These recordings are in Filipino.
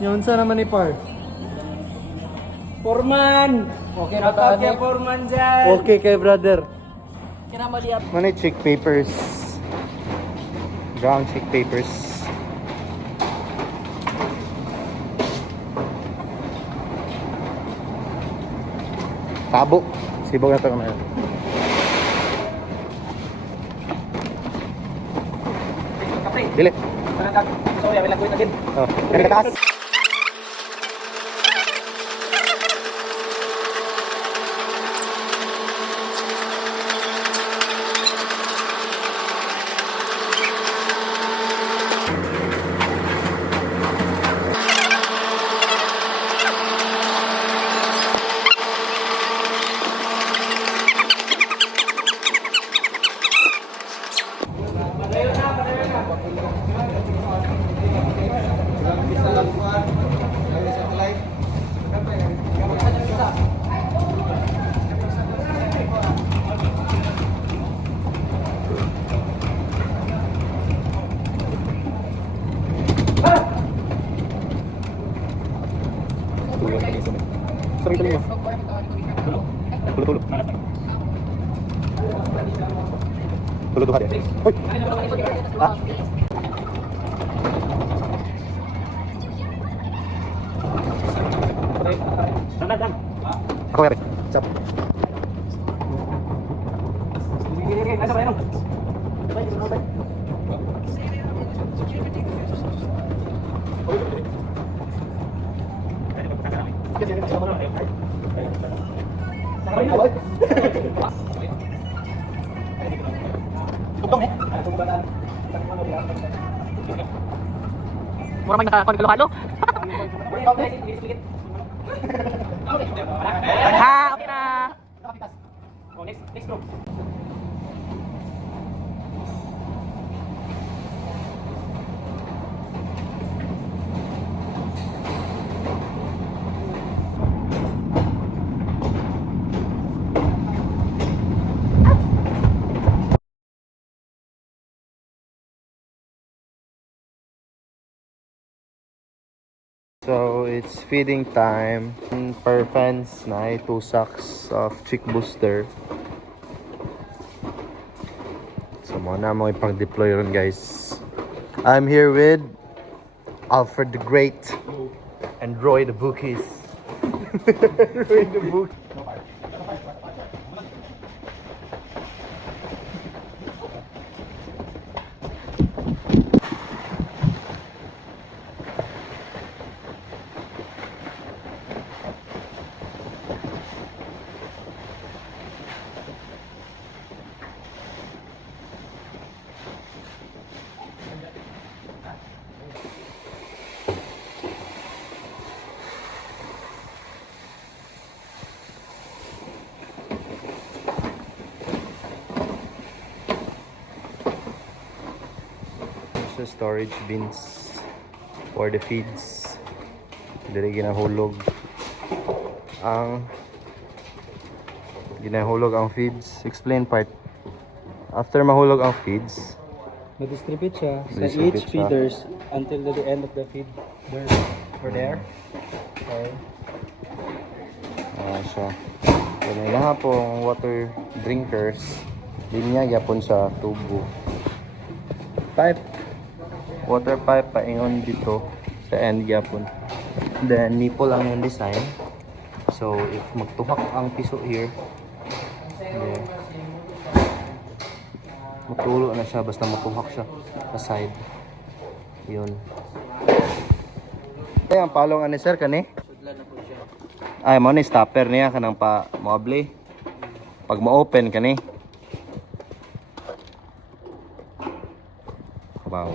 Yun sa naman ni Par. Foreman! Okay Shout out kay Foreman dyan! Okay kay brother. Kinamaliap. Mani check papers. Brown check papers. Tabo. Sibog na ito naman. Kape. Dili. So, yamin lang ko ito din. Oh, kaya kataas. Sorry, tuloy mo. Tulo-tulo. Tulo-tulo ka din. Hoy! Ah? Ako yari. Sap. Mura may nakakalo-halo. Ha, okay na. Next group. So it's feeding time. Per fence na 2 sacks of chick booster. So muna mo ipag-deploy ron guys. I'm here with Alfred the Great and Roy the Bookies. Roy the Book. So storage bins for the feeds. Dili ginahulog ang feeds. Explain part. After mahulog ang feeds, Mag-distribute siya sa Distribute each siya. feeders until the end of the feed. There. Okay. siya. Ganun na pong water drinkers. Linya yapon sa tubo. Pipe. Water pipe paingon dito sa end yapon. Then nipple lang yung design. So if magtuhak ang piso here, yeah, matulo na siya basta matuhak siya sa side. Yun. Ay, ang palong ani sir kani? Sudlan na po siya. Ay mo ni stopper niya kanang pa moable. Pag mo-open kani. Wow.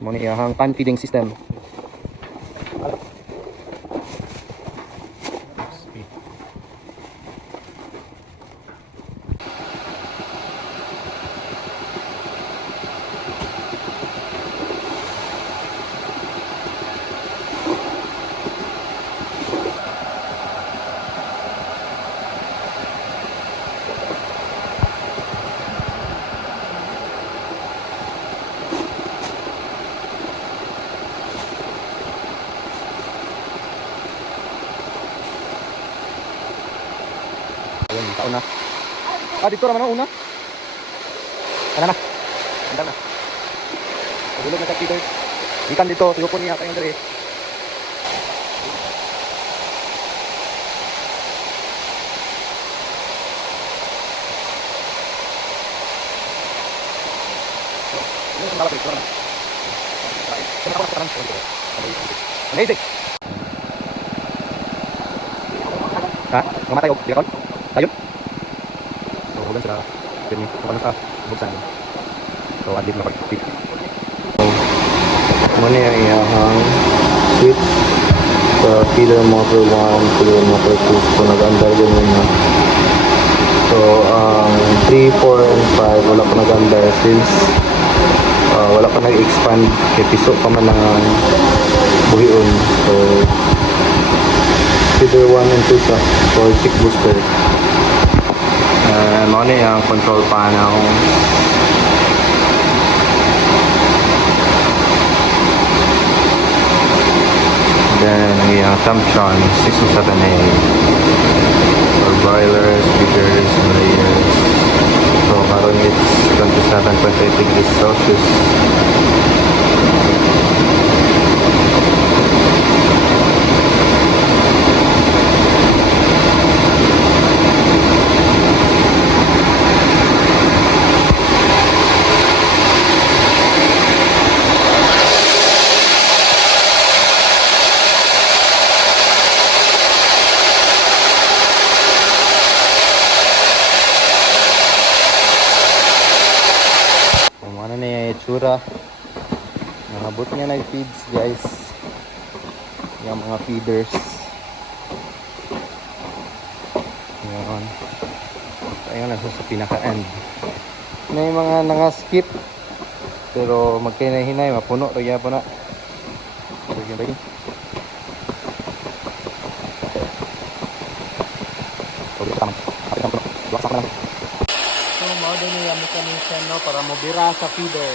Mo ni iyang pan feeding system. una. Dito naman ang una. Ano na? Anda na. Pagulog na sa feeder. Ikan dito, tuyupon niya kayong dali. Amazing! Ha? Mga tayo, di ka kon? Tayo? So, huwag sila. Pwede, kung ano sa buksan. So, at least mapag-fit. So, muna yung iyahang switch sa feeder motor 1, feeder motor 2. So, nag-andar ganyan na. So, 3, 4, and 5, wala pa nag-andar since wala pa nag-expand. Kaya piso pa man lang ang buhion. So, feeder 1 and 2 sa for chick booster. Mga na yung control panel. Then, ang iyang Temptron 607A for broilers, feeders, and layers. So, karon it's 27.8 degrees Celsius. Ano na yung itsura. Nakabot nga nag-feeds guys. Yung mga feeders. Yan. Ayun na sa pinaka-end. May mga nanga-skip. Pero magkinahinay, mapuno. Kaya po na. Ready? So, mao din yung mechanism no para mobira sa feeder.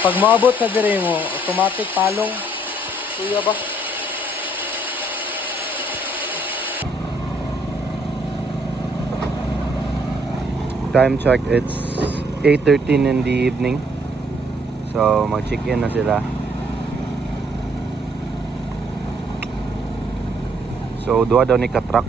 Pag maabot sa dire mo, automatic palong. Kuya ba? Time check, it's 8:13 in the evening. So, mag-check in na sila. So, duha daw ni ka-truck.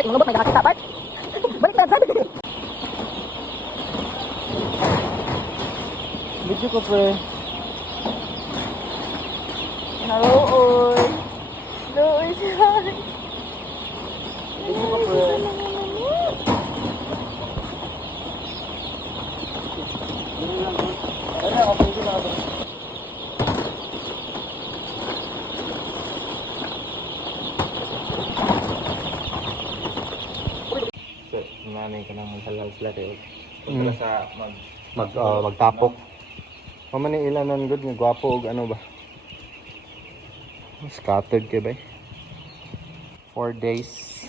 Ay, yung lubot may nakakita, Bart. Balik na, sabi. Video ko pre. Hello, oy. Hello, oy, siya. Video ko pre. Nanay ka nang halal sila kayo. Pagkala sa magtapok. Mamani ilanan good nga gwapo og ano ba? Scattered kay ba? 4 days.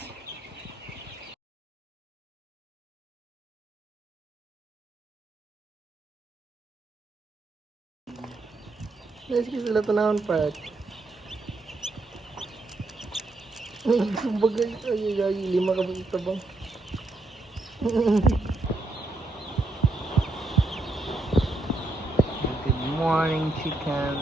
Sige sila tanahon part. Bagay ay 5 ka ba tabang. Good morning, chicken.